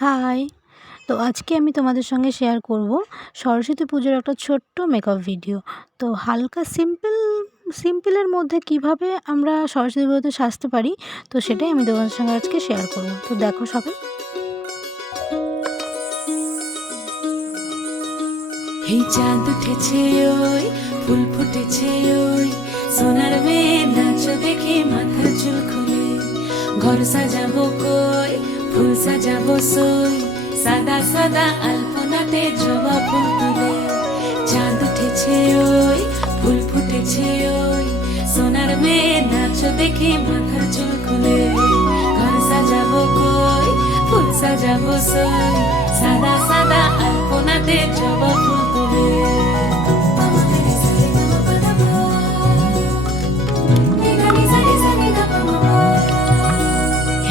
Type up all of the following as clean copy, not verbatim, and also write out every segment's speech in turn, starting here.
High! তো আজকে আমি তোমাদের সঙ্গে শেয়ার করব সরস্বতী পুজোর একটা ছোট্ট মেকআপ ভিডিও। তো হালকা সিম্পলের মধ্যে কিভাবে আমরা সরস্বতী পুজোতে সাজতে পারি, তো সেটাই আমি তোমাদের সঙ্গে আজকে শেয়ার করব। তো দেখো সবাই। এই চাঁদ উঠেছে ওই ফুল ফুটেছে ওই সোনার মেয়ে নাচো দেখে মাথার চুল খুলে ঘর সাজাবো কই ফুল সাজাবো সই সাদা সাদা আলপনাতে জবা ফুল তুলে চাঁদ উঠেছে ওই ফুল ফুটেছে ওই সোনার মেয়ে নাচো দেখে মাথার চুল খুলে ঘর সাজাবো কই ফুল সাজাবো সই সাদা সাদা আলপনাতে জবা ফুল তুলে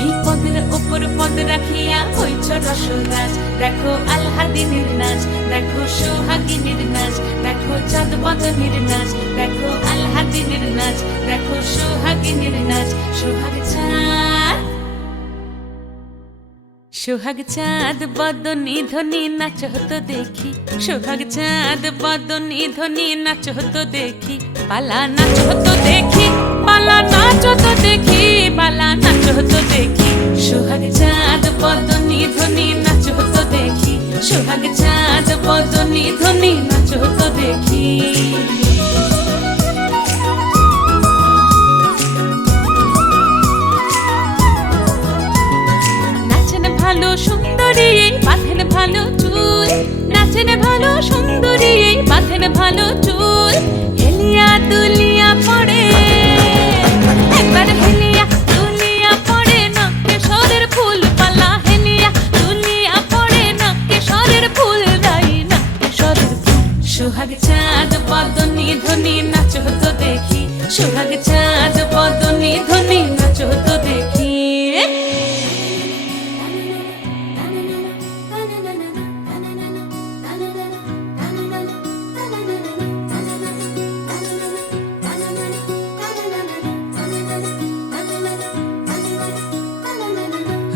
এই পদের ওপর পদ রাখিয়া হইছ রসরাজ দেখো আলহাদিনের নাচ দেখো সোহাগিনীর নাচ দেখো চাঁদ বদনের নাচ দেখো আলহাদিনের নাচ দেখো সোহাগিনীর নাচ সোহাগ চাঁদ বদনী ধ্বনি নাচ হতো দেখি সোহাগ চাঁদ বদনী ধ্বনি নাচ হতো দেখি পালা নাচ হতো দেখি পালা নাচ হতো দেখি পালা নাচ হতো দেখি সোহাগ চাঁদ বদনী ধ্বনি নাচ হতো দেখি সোহাগ চাঁদ বদনী ধ্বনি নাচ হতো দেখি ভালো সুন্দরী বাঁধেন ভালো চুল নাচেন ভালো সুন্দরী বাঁধেন ভালো চুল হেলিয়া দুলিয়া পড়ে একবার হেলিয়া দুলিয়া পড়ে নকে সরের ফুল পালা হেলিয়া দুলিয়া পড়ে নকে সরের ফুল দাই নকে সরের ফুল সোহাগ চাঁদ বদনী ধ্বনি নাচ হতো দেখি সোহাগ চাঁদ বদনী ধ্বনি নাচ হতো দেখি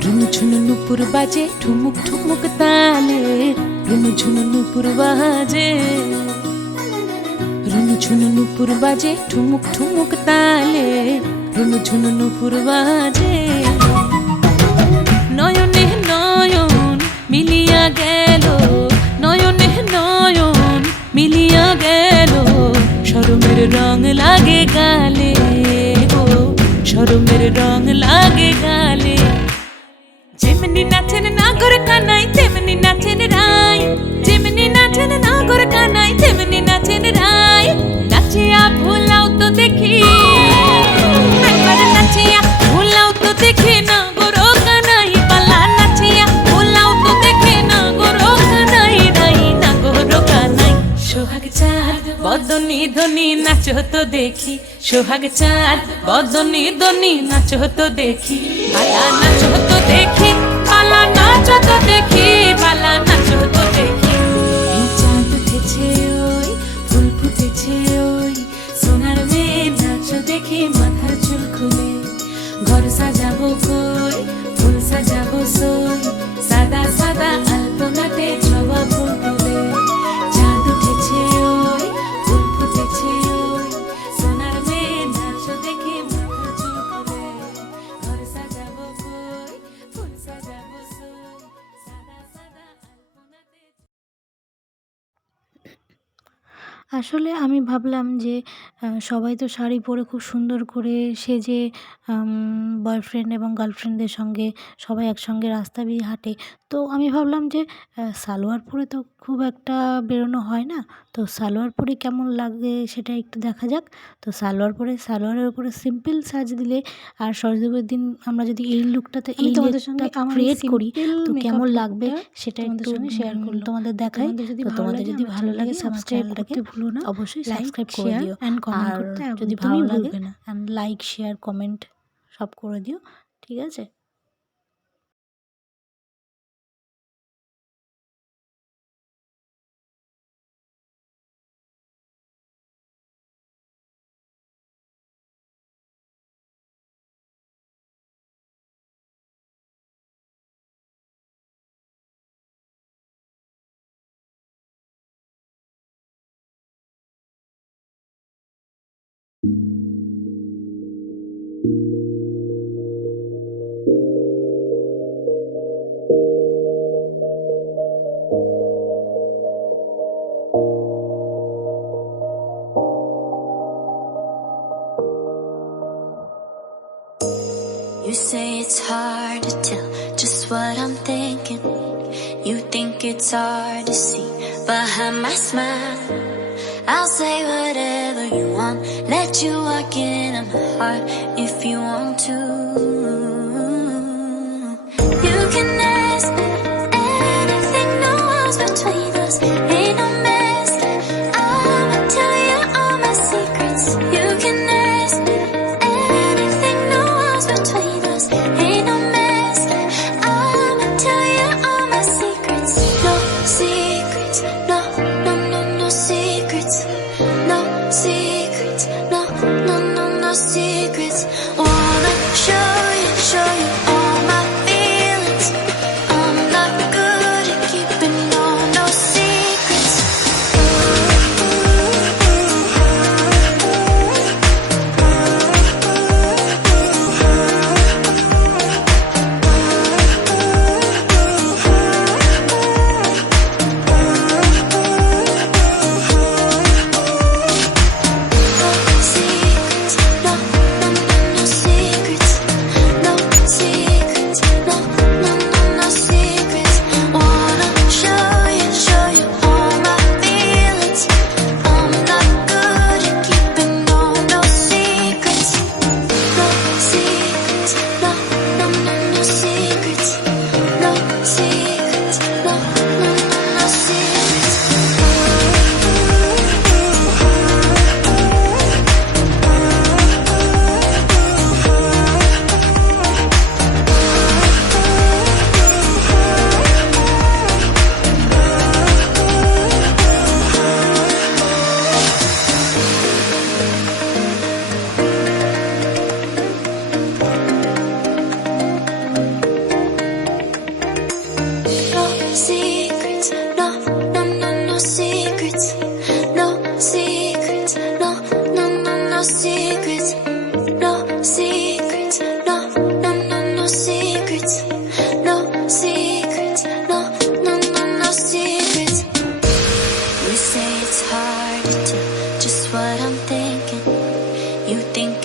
রুনু ঝুনু নুপুর বাজে ঠুমুক ঠুমুক তালে রুনু ঝুনু নুপুর বাজে রুনু ঝুনু নুপুর বাজে ঠুমুক ঠুমুক তালে রুনু ঝুনু নুপুর বাজে নয়নে নয়ন মিলিয়া গেল নয়নে নয়ন মিলিয়া গেল শরমের রং লাগে গালে গো শরমের রং লাগে গালে যেমনি নাচেন নাগর কানাই তেমনি নাচেন রাই যেমনি নাচেন নাগর কানাই তেমনি নাচেন রাই নাচিয়া ভোলাও তো দেখি একবার নাচিয়া ভোলাও তো দেখি নাগর কানাই পালা নাচিয়া ভোলাও তো দেখি নাগর কানাই রাই নাগর কানাই সোহাগ চাঁদ বদনী ধ্বনি নাচ হতো দেখি সোহাগ চাঁদ বদনী ধ্বনি নাচ হতো দেখি পালা নাচ হতো দেখি পালা নাচ হতো দেখি পালা নাচ হতো দেখি এই চাঁদ উঠেছে ওই ফুল ফুটেছে ওই সোনার মেয়ে নাচ দেখি মাথার চুল খুলে ঘর সাজাবো কই ফুল সাজাবো সই সাদা সাদা আলপনাতে জবা ফুল তুলে চাঁদ উঠেছে ওই ফুল ফুটেছে ওই সোনার মেয়ে নাচ দেখি মাথার চুল খুলে ঘর সাজাবো কই ফুল সাজাবো সই সাদা সাদা আলপনাতে আসলে আমি ভাবলাম যে সবাই তো শাড়ি পরে খুব সুন্দর করে সেজে বয়ফ্রেন্ড এবং গার্লফ্রেন্ডদের সঙ্গে সবাই একসঙ্গে রাস্তা দিয়ে হাঁটে। তো আমি ভাবলাম যে সালোয়ার পরে তো খুব একটা বেরোনো হয় না। তো সালোয়ার পরে কেমন লাগে সেটা একটু দেখা যাক। তো সালোয়ার পরে সালোয়ারের উপরে সিম্পল সাজ দিলে আর সরস্বতী পুজোর দিন আমরা যদি এই লুকটাতে এই তোমাদের সঙ্গে লুকটা আমার ক্রিয়েট করি তো মেকআপ কেমন লুকটা লাগবে সেটা তোমাদের একটু সঙ্গে শেয়ার করলাম। তোমাদের দেখাই। তো তোমাদের যদি ভালো লাগে আমার সাবস্ক্রাইব চ্যানেলটাকে করতে ভুলো না। অবশ্যই লাইক সাবস্ক্রাইব করে শেয়ার দিও অ্যান্ড কমেন্ট আর করতে যদি একদমই ভালো লাগে ভুলবে না। অ্যান্ড লাইক শেয়ার কমেন্ট সব করে দিও। ঠিক আছে? You say it's hard to tell just what I'm thinking. You think it's hard to see behind my smile. I'll say whatever you want, let you walk into my heart if you want to. You can ask me anything, no walls between us, ain't no mess. I'ma tell you all my secrets. You can ask me anything, no walls between us, ain't no mess. I'ma tell you all my secrets. No secrets, no, no, no, no secrets. No secrets, no, no, no, no secrets. Wanna show you all my feelings. I'm not good at keeping no secrets.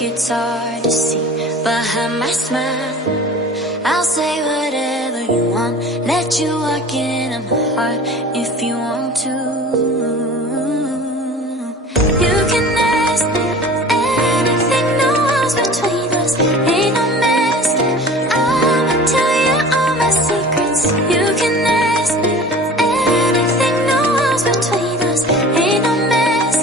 It's hard to see behind my smile. I'll say whatever you want, let you walk into my heart if you want to. You can ask me anything, no walls between us, ain't no mess. I'ma tell you all my secrets. You can ask me anything, no walls between us, ain't no mess.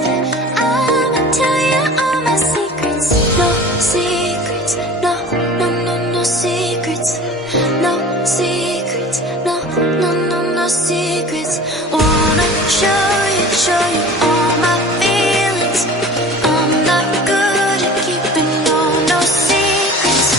I'ma tell you all my secrets. No secrets, no, no, no, no secrets. No secrets, no, no, no, no secrets. Wanna show you all my feelings. I'm not good at keeping no secrets.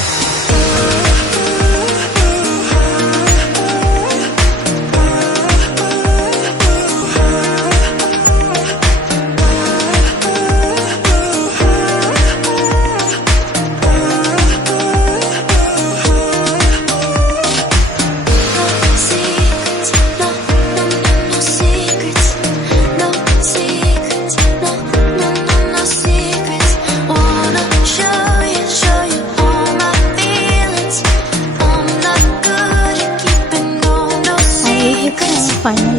Final